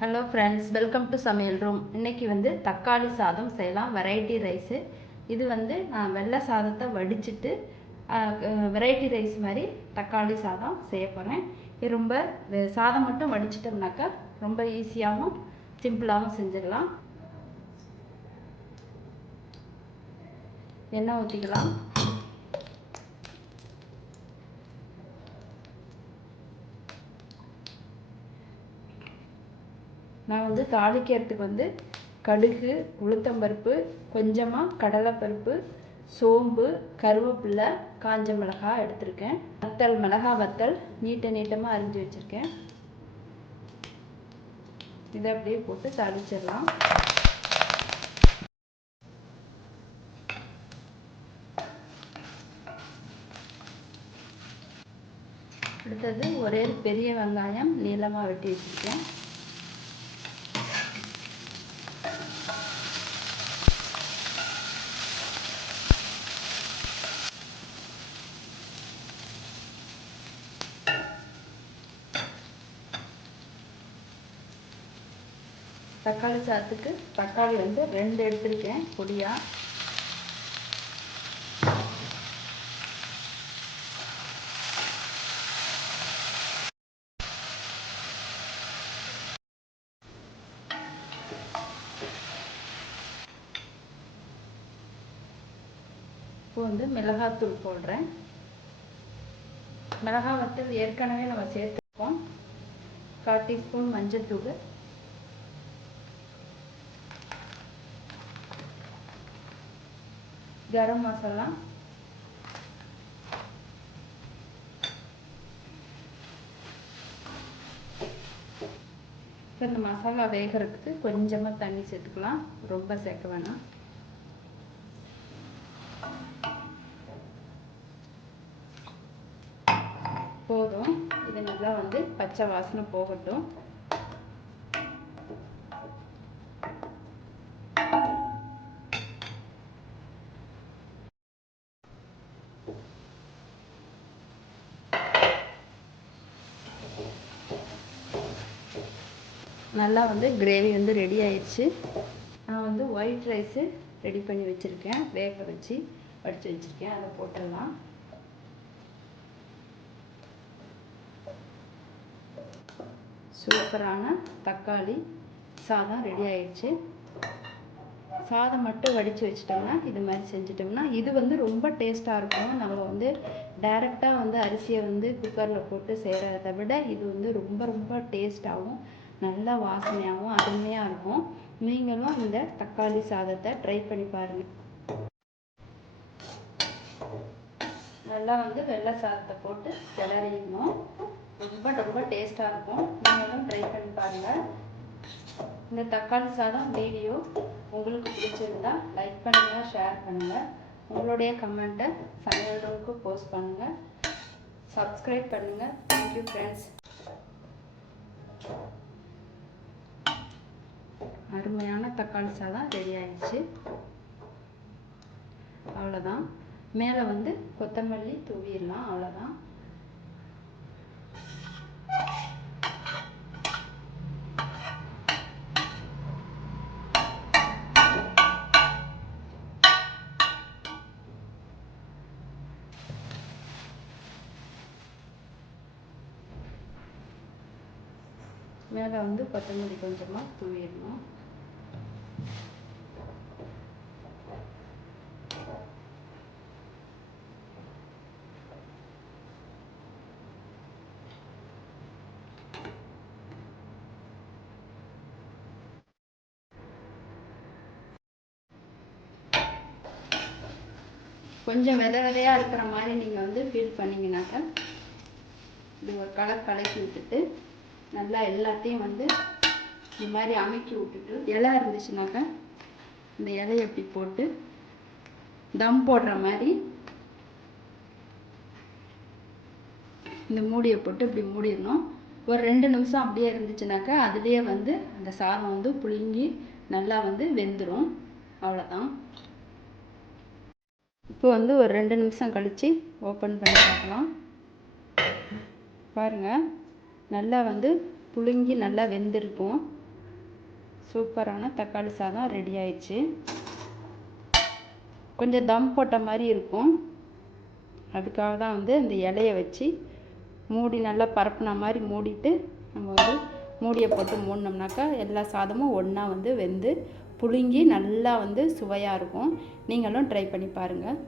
Hello friends welcome to சமையல் room இன்றைக்கி வந்து தக்காளி சாதம் செய்யலாம் வெரைட்டி ரைஸு இது வந்து நான் வெள்ளை சாதத்தை வடிச்சிட்டு வெரைட்டி ரைஸ் மாதிரி தக்காளி சாதம் செய்ய போகிறேன் இது ரொம்ப வெ- சாதம் மட்டும் வடிச்சிட்டோம்னாக்கா ரொம்ப ஈஸியாகவும் சிம்பிளாகவும் செஞ்சிடலாம். எண்ணெய் ஊற்றிக்கலாம் நான் வந்து தாளிக்கிறதுக்கு வந்து கடுகு உளுத்தம்பருப்பு கொஞ்சமாக கடலைப்பருப்பு சோம்பு கருவேப்பில்லை காஞ்ச மிளகா எடுத்திருக்கேன். வத்தல் மிளகா வத்தல் நீட்ட நீட்டமாக அரிஞ்சு வச்சுருக்கேன். இதை அப்படியே போட்டு தாளிச்சிடலாம். அடுத்தது ஒரே ஒரு பெரிய வெங்காயம் நீளமாக வெட்டி வச்சுருக்கேன். தக்காளி சாதத்துக்கு தக்காளி வந்து ரெண்டு எடுத்திருக்கேன் பொடியா. இப்போ வந்து மிளகாத்தூள் போடுறேன். மிளகா வத்தல் ஏற்கனவே நம்ம சேர்த்துருக்கோம். கால் டீஸ்பூன் மஞ்சள்தூள் கரம் மசாலா. இப்போ இந்த மசாலா வேகிறதுக்கு கொஞ்சமாக தண்ணி சேர்த்துக்கலாம். ரொம்ப சேர்க்க வேணாம். போதும். இது நல்லா வந்து பச்சை வாசனை போகட்டும். நல்லா வந்து கிரேவி வந்து ரெடி ஆயிடுச்சு நான் வந்து ஒயிட் ரைஸு ரெடி பண்ணி வச்சுருக்கேன். வேக வச்சு வடித்து வச்சுருக்கேன். அதை போட்டுடலாம். சூப்பரான தக்காளி சாதம் ரெடி ஆயிடுச்சு சாதம் மட்டும் வடித்து வச்சிட்டோம்னா இது மாதிரி செஞ்சிட்டோம்னா இது வந்து ரொம்ப டேஸ்ட்டாக இருக்கும். நம்ம வந்து டைரெக்டாக வந்து அரிசியை வந்து குக்கரில் போட்டு செய்கிறத விட இது வந்து ரொம்ப ரொம்ப டேஸ்ட்டாகவும் நல்ல வாசனையாகவும் அருமையாக இருக்கும். நீங்களும் இந்த தக்காளி சாதத்தை ட்ரை பண்ணி பாருங்கள் நல்லா வந்து வெள்ளை சாதத்தை போட்டு கிளறிடணும். ரொம்ப ரொம்ப டேஸ்ட்டாக இருக்கும். நீங்களும் ட்ரை பண்ணி பாருங்கள் இந்த தக்காளி சாதம் வீடியோ உங்களுக்கு பிடிச்சிருந்தா லைக் பண்ணுங்கள் ஷேர் பண்ணுங்கள் உங்களுடைய கமெண்ட்டை சமையல் ரூமுக்கு போஸ்ட் பண்ணுங்கள் சப்ஸ்கிரைப் பண்ணுங்கள் தேங்க்யூ ஃப்ரெண்ட்ஸ் அருமையான தக்காளி சாதம் ரெடி ஆயிடுச்சு. அவ்வளோதான் மேலே வந்து கொத்தமல்லி தூவிடலாம் அவ்வளோதான் மேலே வந்து கொத்தமல்லி கொஞ்சமாக தூவிடணும். கொஞ்சம் வித விதையாக இருக்கிற மாதிரி நீங்கள் வந்து ஃபீல் பண்ணீங்கன்னாக்கா இது ஒரு கலர் கலக்கி விட்டுட்டு நல்லா எல்லாத்தையும் வந்து இந்த மாதிரி அமைக்கி விட்டுட்டு இலை இருந்துச்சுனாக்கா இந்த இலையை இப்படி போட்டு தம் போடுற மாதிரி இந்த மூடியை போட்டு இப்படி மூடிடணும். ஒரு ரெண்டு நிமிஷம் அப்படியே இருந்துச்சுனாக்கா அதுலேயே வந்து அந்த சாதம் வந்து புழுங்கி நல்லா வந்து வெந்துடும் அவ்வளோதான் இப்போ வந்து ஒரு ரெண்டு நிமிஷம் கழித்து ஓப்பன் பண்ணி பார்க்கலாம். பாருங்கள் நல்லா வந்து புழுங்கி நல்லா வெந்திருக்கும். சூப்பரான தக்காளி சாதம் ரெடி ஆயிடுச்சு. கொஞ்சம் தம் போட்ட மாதிரி இருக்கும். அதுக்காக தான் வந்து அந்த இலையை வச்சு மூடி நல்லா பரப்புன மாதிரி மூடிட்டு நம்ம வந்து மூடியை போட்டு மூடினோம்னாக்கா எல்லா சாதமும் ஒன்றா வந்து வெந்து புழுங்கி நல்லா வந்து சுவையாக இருக்கும். நீங்களும் ட்ரை பண்ணி பாருங்கள்